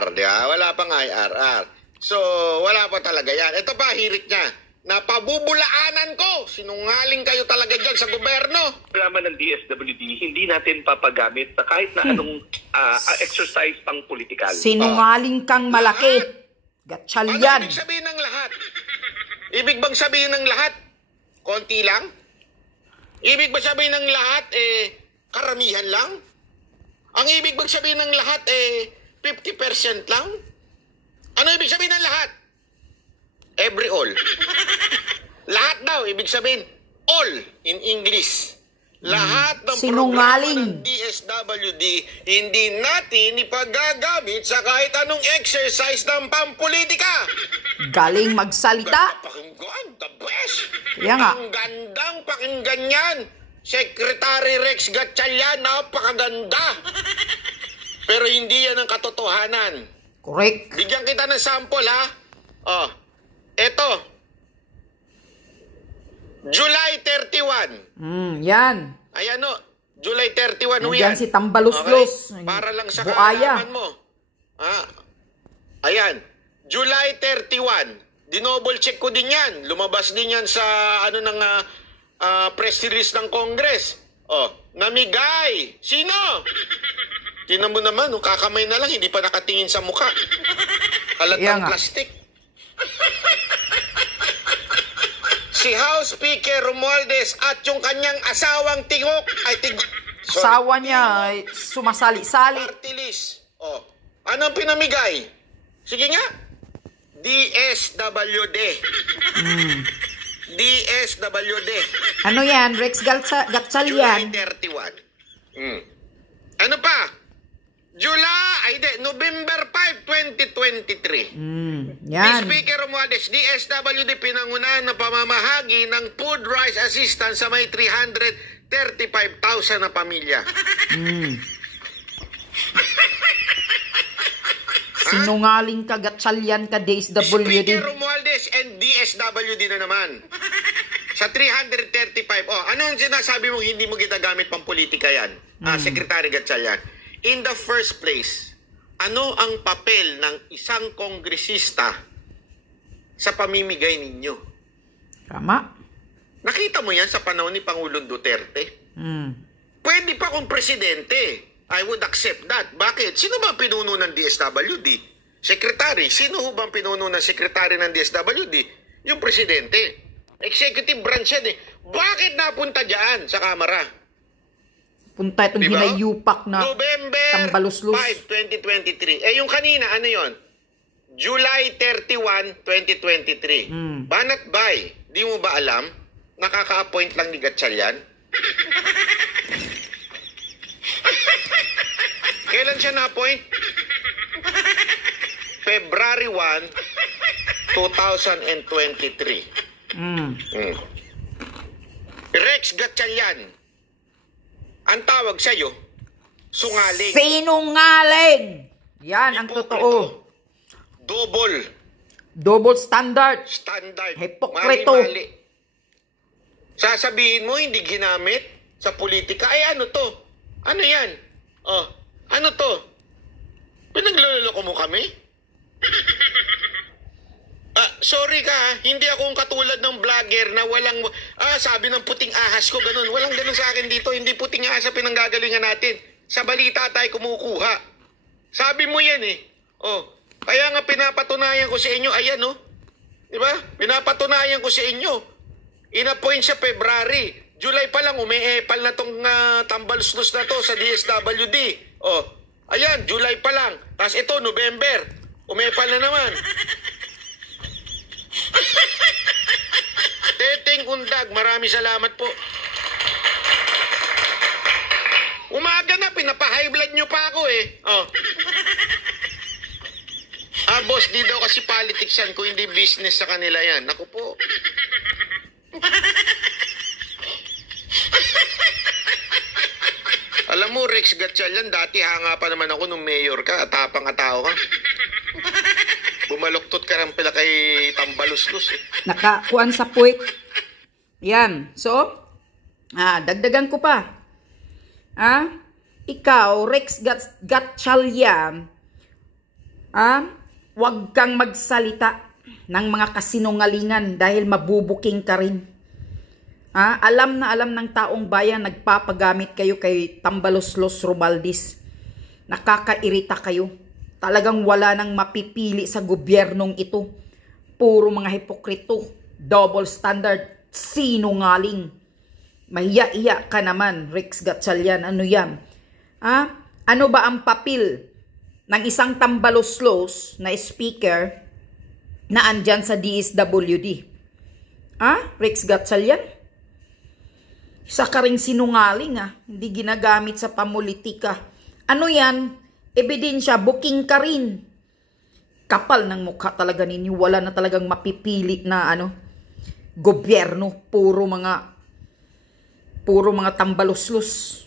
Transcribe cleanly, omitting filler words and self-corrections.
Di ba? Wala pang IRR. So, wala pa talaga yan. Ito pa, hirit niya. Napabubulaanan ko. Sinungaling kayo talaga dyan sa gobyerno. Programa ng DSWD, hindi natin papagamit sa kahit na anong exercise pang politikal. Sinungaling kang malaki. Gatchal Ano yan. ibig sabihin ng lahat? Ibig bang sabihin ng lahat? Konti lang? Ibig ba sabihin ng lahat, karamihan lang? Ang ibig bang sabihin ng lahat, 50% lang? Ano ibig sabihin ng lahat? Every all. Lahat daw, ibig sabihin, all in English. Lahat ng Sinungaling. programa ng DSWD, hindi natin ipagagamit sa kahit anong exercise ng pampolitika. Galing magsalita. Pakinggan, the best. Kaya nga. Ang gandang pakinggan yan. Secretary Rex Gatchalian, napakaganda. Pero hindi yan ang katotohanan. Correct. Bigyan kita ng sample, ha? Oh, eto. July 31. Yan. Ayan, no. July 31, Yan yan. si Tambaluslos. Okay? Para lang sa Buaya. kaalaman mo. Ayan. July 31. Dinoble check ko din yan. Lumabas din yan sa ano ng press release ng Congress. Oh, namigay. Sino? Tingnan mo naman, kakamay na lang, hindi pa nakatingin sa mukha. Halatang plastic. Si House Speaker Romualdez at yung kanyang asawang tingok ay asawa niya ay sumasali-sali. Party list. Oh, anong pinamigay? Sige nga. DSWD. DSWD. Ano yan? Rex Gatchalian. July 31. Ano pa? November 5, 2023. Yan. Speaker Romualdez, DSWD pinangunahan ng pamamahagi ng food rice assistance sa may 335,000 na pamilya. Sinungaling ka, Gatchalian ka, DSWD. Speaker Romualdez and DSWD na naman. Sa 335. Oh, ano ang sinasabi mong hindi mo ginagamit pang politika yan? Secretary Gatchalian. In the first place, ano ang papel ng isang kongresista sa pamimigay ninyo? Tama. Nakita mo yan sa panahon ni Pangulong Duterte? Pwede pa kung presidente. I would accept that. Bakit? Sino ba pinuno ng DSWD? Secretary. Sino bang pinuno ng secretary ng DSWD? Yung presidente. Executive branch yan eh. Bakit napunta dyan sa Kamara? Punta itong diba? hinayupak na November Tambaluslos. 5, 2023. Yung kanina, ano yon? July 31, 2023. Banat bay, di mo ba alam? Nakaka-appoint lang ni Gatchalian? Kailan siya na-appoint? February 1, 2023. Rex Gatchalian. Ang tawag sa'yo, sungaling. Sinungaling! Yan ang totoo. Double standard. Hipokrito. Mali-mali. Sasabihin mo, hindi ginamit sa politika. Ay, ano to? Ano yan? Oh, ano to? Pinagluloko mo kami? Sorry ka, hindi akong katulad ng vlogger na walang, sabi ng puting ahas ko, ganun. Walang ganun sa akin dito, hindi puting ahas sa pinanggagalingan natin. Sa balita tayo kumukuha. Sabi mo yan eh. Oh, kaya nga pinapatunayan ko sa inyo, ayan oh. Diba? Pinapatunayan ko sa inyo. In-appoint siya February. July pa lang, umiepal na tong tambaluslos na to sa DSWD. Oh, ayan, July pa lang. Tapos ito, November. Umiepal na naman. Teteng Undag, marami salamat po. Umaga na, pinapa-high blood nyo pa ako eh. Oh. Boss, di daw kasi politics yan, kung hindi business sa kanila yan. Naku po. Alam mo, Rex Gatchalian, dati hanga pa naman ako nung mayor ka, atapang atao ka. Bumaluktot ka rin pala kay Tambaluslos eh. Nakakuan sa puwit. Yan. So, dagdagan ko pa. Ikaw, Rex Gatchalian, Huwag kang magsalita ng mga kasinungalingan dahil mabubuking ka rin. Alam na alam ng taong bayan, nagpapagamit kayo kay Tambaloslos Romualdez. Nakakairita kayo. Talagang wala nang mapipili sa gobyernong ito. Puro mga hipokrito, double standard, sinungaling. Mahiya-iya ka naman, Rex Gatchalian. Ano yan? Ano ba ang papel ng isang Tambaloslos na speaker na andyan sa DSWD? Rex Gatchalian? Isa ka ring sinungaling, hindi ginagamit sa pamulitika. Ano yan? Ebidensya, booking ka rin. Kapal ng mukha talaga ninyo. Wala na talagang mapipili na gobyerno. Puro mga tambaloslos.